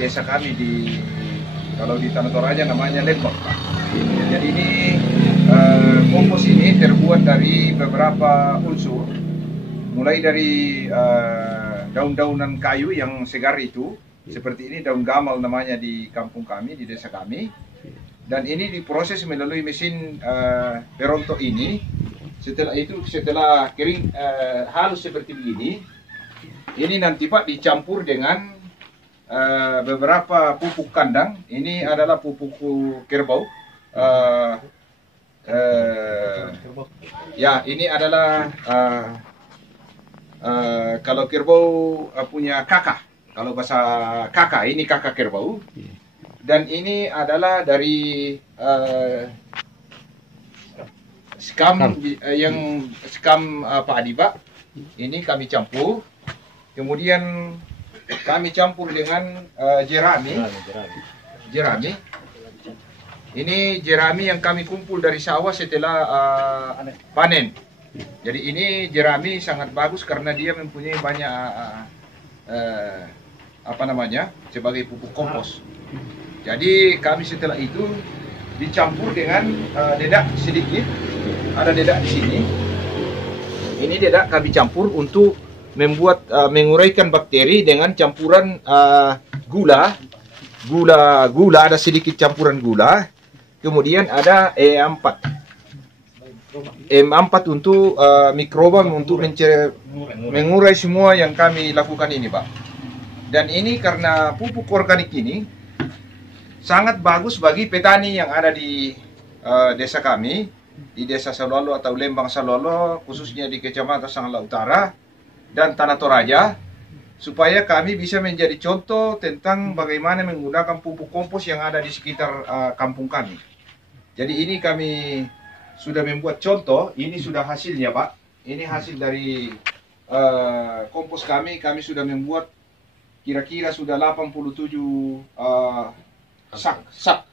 desa kami kalau di Tanah Toraja namanya Lembang, Pak. Jadi ini kompos ini terbuat dari beberapa unsur, mulai dari daun-daunan kayu yang segar itu, seperti ini daun gamal namanya di kampung kami, di desa kami. Dan ini diproses melalui mesin perontok ini. Setelah itu, setelah kering halus seperti begini, ini nanti Pak dicampur dengan beberapa pupuk kandang. Ini adalah pupuk kerbau. Ya, ini adalah kalau kerbau punya kakak. Kalau bahasa kakak, ini kakak kerbau. Dan ini adalah dari skam yang skam padi Pak. Ini kami campur. Kemudian kami campur dengan jerami. Ini jerami yang kami kumpul dari sawah setelah panen. Jadi ini jerami sangat bagus karena dia mempunyai banyak sebagai pupuk kompos. Jadi kami setelah itu dicampur dengan dedak sedikit. Ada dedak di sini. Ini dedak kami campur untuk membuat menguraikan bakteri dengan campuran gula ada sedikit campuran gula, kemudian ada M4 untuk mikroba untuk mengurai semua yang kami lakukan ini Pak. Dan ini karena pupuk organik ini sangat bagus bagi petani yang ada di desa kami, di desa Salolo atau Lembang Salolo, khususnya di Kecamatan Sangala Utara dan Tanah Toraja, supaya kami bisa menjadi contoh tentang bagaimana menggunakan pupuk kompos yang ada di sekitar kampung kami. Jadi ini kami sudah membuat contoh, ini sudah hasilnya Pak. Ini hasil dari kompos kami sudah membuat kira-kira sudah 87 sak.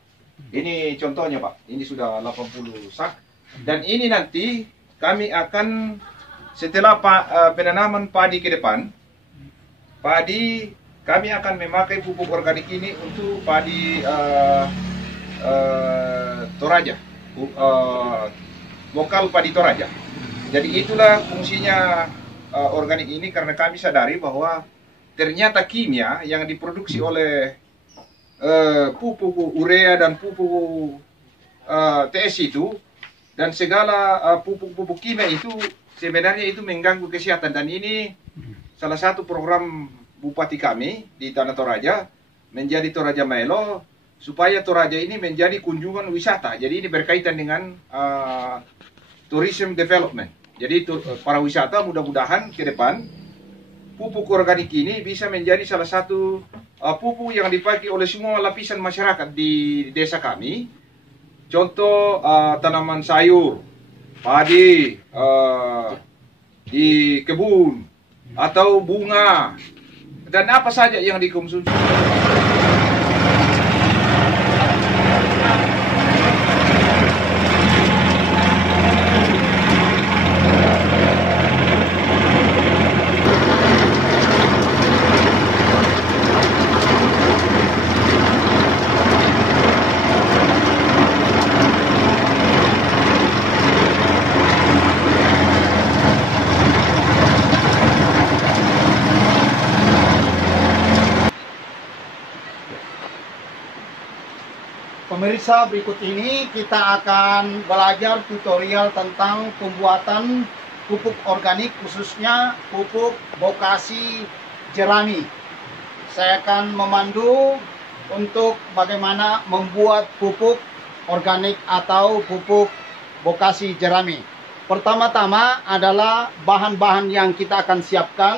Ini contohnya Pak, ini sudah 80 sak. Dan ini nanti kami akan setelah penanaman padi ke depan, kami akan memakai pupuk organik ini untuk padi Toraja, lokal padi Toraja. Jadi itulah fungsinya organik ini, karena kami sadari bahwa ternyata kimia yang diproduksi oleh pupuk urea dan pupuk TS itu dan segala pupuk-pupuk kimia itu sebenarnya itu mengganggu kesehatan. Dan ini salah satu program Bupati kami di Tanah Toraja menjadi Toraja Melo, supaya Toraja ini menjadi kunjungan wisata. Jadi ini berkaitan dengan tourism development. Jadi para wisata mudah-mudahan ke depan pupuk organik ini bisa menjadi salah satu pupuk yang dipakai oleh semua lapisan masyarakat di desa kami. Contoh tanaman sayur, padi, di kebun, atau bunga, dan apa saja yang dikonsumsi. Pemirsa, berikut ini kita akan belajar tutorial tentang pembuatan pupuk organik, khususnya pupuk bokasi jerami. Saya akan memandu untuk bagaimana membuat pupuk organik atau pupuk bokasi jerami. Pertama-tama adalah bahan-bahan yang kita akan siapkan.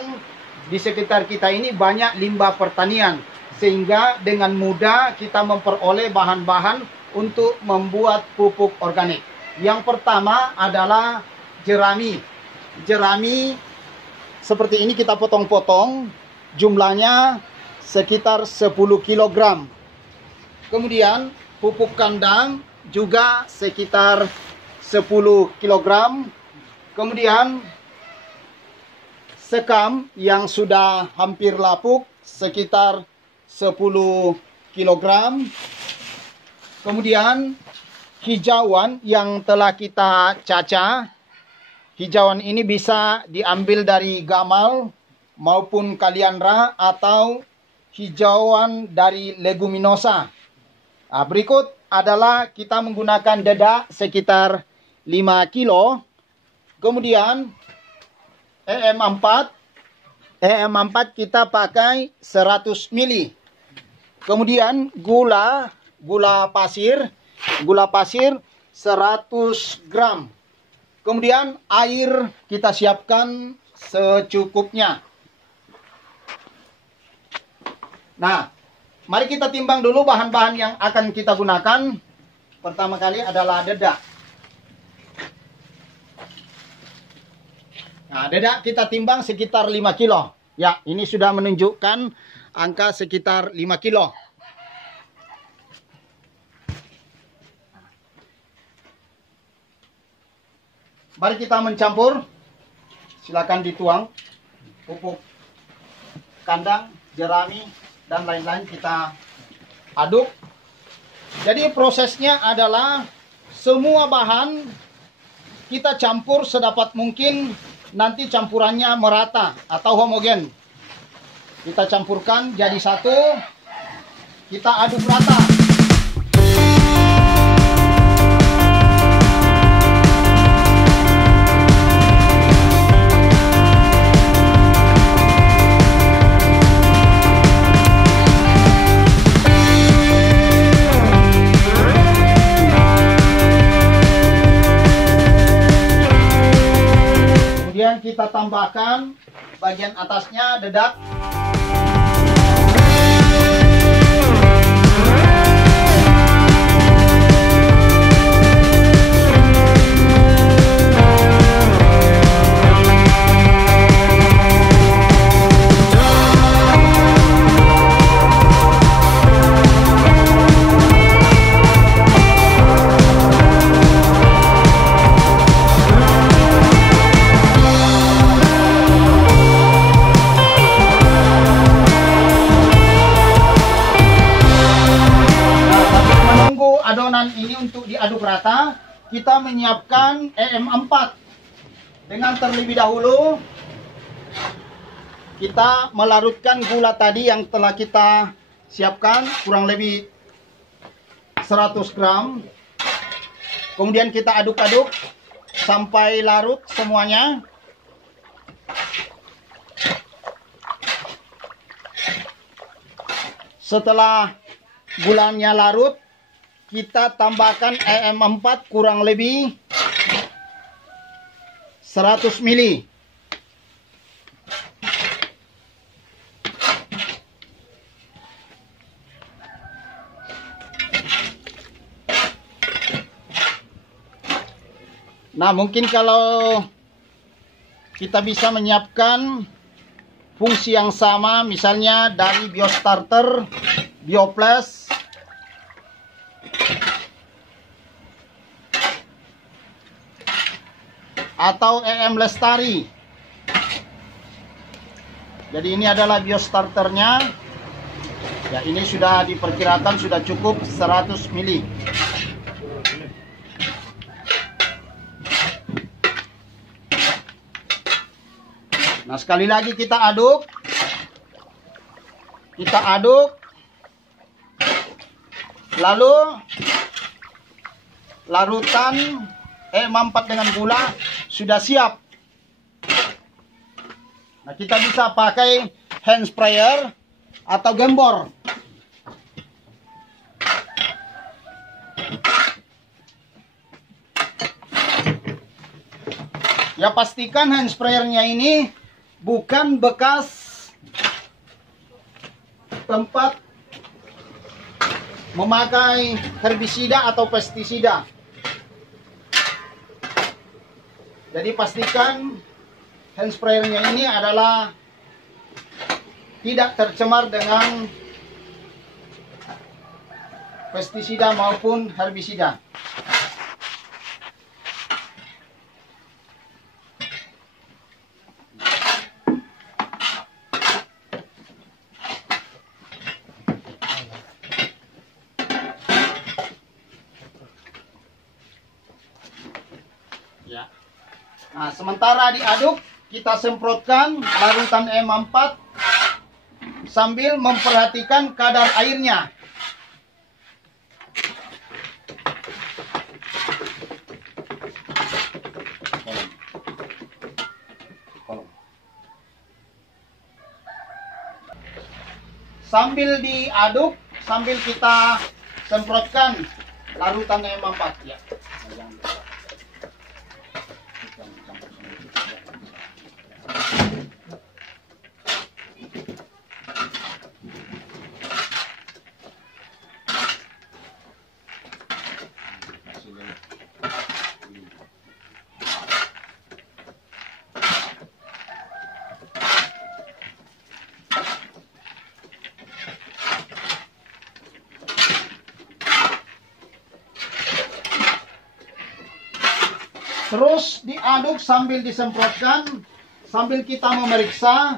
Di sekitar kita ini banyak limbah pertanian, sehingga dengan mudah kita memperoleh bahan-bahan untuk membuat pupuk organik. Yang pertama adalah jerami. Jerami seperti ini kita potong-potong, jumlahnya sekitar 10 kg. Kemudian pupuk kandang juga sekitar 10 kg. Kemudian sekam yang sudah hampir lapuk sekitar 10 kilogram. Kemudian hijauan yang telah kita cacah. Hijauan ini bisa diambil dari gamal maupun kaliandra atau hijauan dari leguminosa. Nah, berikut adalah kita menggunakan dedak sekitar 5 kilo. Kemudian EM4 kita pakai 100 ml. Kemudian gula pasir 100 gram. Kemudian air kita siapkan secukupnya. Nah, mari kita timbang dulu bahan-bahan yang akan kita gunakan. Pertama kali adalah dedak. Nah, dedak kita timbang sekitar 5 kilo. Ya, ini sudah menunjukkan angka sekitar 5 kilo. Mari kita mencampur. Silakan dituang. Pupuk kandang, jerami, dan lain-lain kita aduk. Jadi prosesnya adalah semua bahan kita campur sedapat mungkin, nanti campurannya merata atau homogen. Kita campurkan jadi satu, kita aduk rata. Kemudian kita tambahkan bagian atasnya dedak. Adonan ini untuk diaduk rata, kita menyiapkan EM4. Dengan terlebih dahulu kita melarutkan gula tadi yang telah kita siapkan kurang lebih 100 gram. Kemudian kita aduk-aduk sampai larut semuanya. Setelah gulanya larut, kita tambahkan EM4 kurang lebih 100 ml. Nah, mungkin kalau kita bisa menyiapkan fungsi yang sama, misalnya dari Biostarter, Bioplus, atau EM Lestari. Jadi ini adalah biostarternya. Ya, ini sudah diperkirakan sudah cukup 100 ml. Nah, sekali lagi kita aduk. Lalu larutan EM4 dengan gula sudah siap. Nah, kita bisa pakai hand sprayer atau gembor. Ya, pastikan hand sprayernya ini bukan bekas tempat memakai herbisida atau pestisida. Jadi pastikan hand sprayernya ini adalah tidak tercemar dengan pestisida maupun herbisida. Nah, sementara diaduk, kita semprotkan larutan EM4 sambil memperhatikan kadar airnya. Sambil diaduk, sambil kita semprotkan larutan EM4 ya. Terus diaduk sambil disemprotkan, sambil kita memeriksa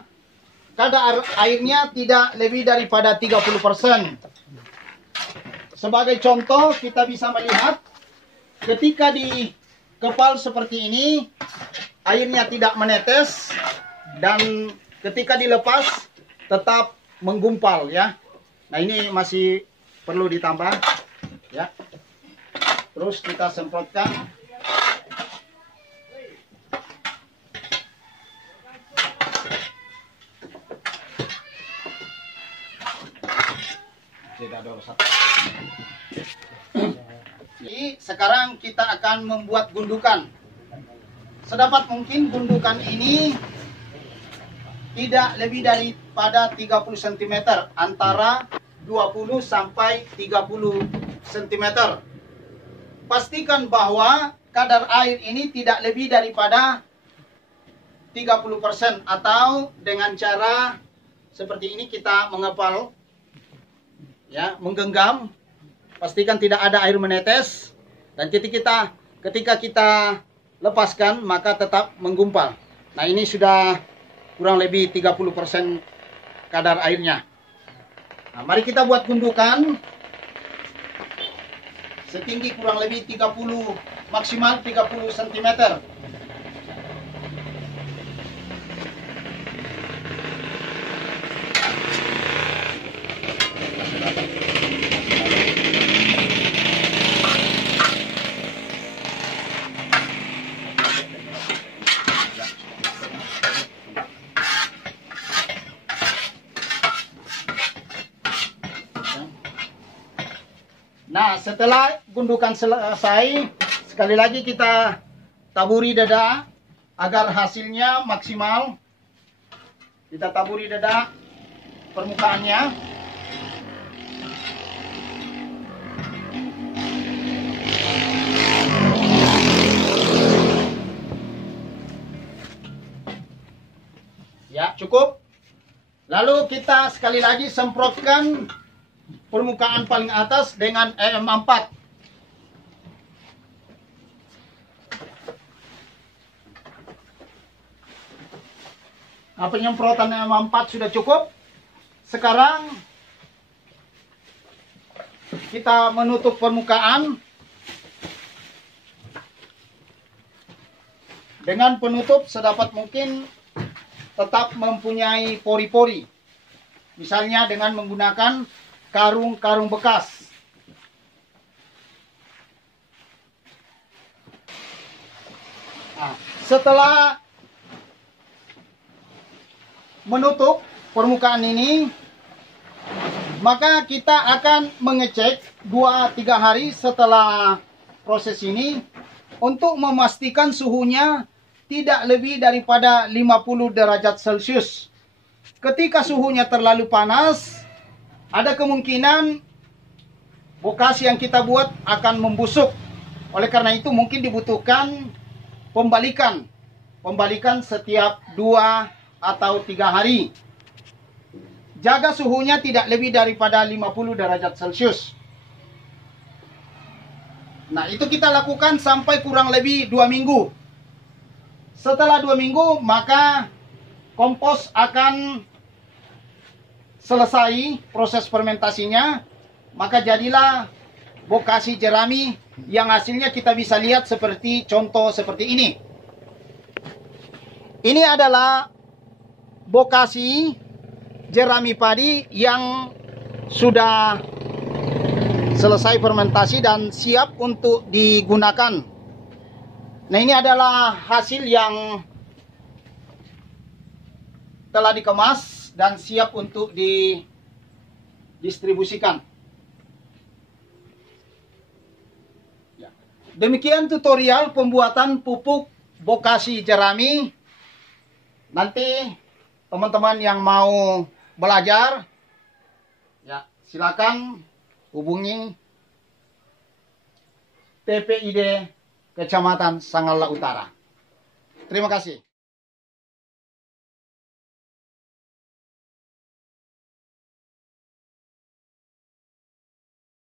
kadar airnya tidak lebih daripada 30%. Sebagai contoh, kita bisa melihat ketika dikepal seperti ini, airnya tidak menetes, dan ketika dilepas tetap menggumpal ya. Nah, ini masih perlu ditambah ya. Terus kita semprotkan. Jadi sekarang kita akan membuat gundukan. Sedapat mungkin gundukan ini tidak lebih daripada 30 cm, antara 20 sampai 30 cm. Pastikan bahwa kadar air ini tidak lebih daripada 30%, atau dengan cara seperti ini kita mengepal ya, menggenggam, pastikan tidak ada air menetes, dan ketika kita lepaskan maka tetap menggumpal. Nah, ini sudah kurang lebih 30% kadar airnya. Nah, mari kita buat gundukan setinggi kurang lebih 30, maksimal 30 cm. Nah, setelah gundukan selesai, sekali lagi kita taburi dada agar hasilnya maksimal. Kita taburi dada permukaannya. Ya, cukup. Lalu kita sekali lagi semprotkan permukaan paling atas dengan EM4. Nah, penyemprotan EM4 sudah cukup. Sekarang kita menutup permukaan dengan penutup sedapat mungkin tetap mempunyai pori-pori. Misalnya dengan menggunakan karung-karung bekas. Nah, setelah menutup permukaan ini, maka kita akan mengecek 2-3 hari setelah proses ini untuk memastikan suhunya tidak lebih daripada 50 derajat Celcius. Ketika suhunya terlalu panas, ada kemungkinan bokasi yang kita buat akan membusuk. Oleh karena itu mungkin dibutuhkan pembalikan. Pembalikan setiap 2 atau 3 hari. Jaga suhunya tidak lebih daripada 50 derajat Celcius. Nah, itu kita lakukan sampai kurang lebih 2 minggu. Setelah 2 minggu, maka kompos akan selesai proses fermentasinya, maka jadilah bokasi jerami yang hasilnya kita bisa lihat seperti contoh seperti ini. Ini adalah bokasi jerami padi yang sudah selesai fermentasi dan siap untuk digunakan. Nah, ini adalah hasil yang telah dikemas dan siap untuk didistribusikan. Demikian tutorial pembuatan pupuk bokasi jerami. Nanti teman-teman yang mau belajar, ya silakan hubungi TPID Kecamatan Sanggala Utara. Terima kasih.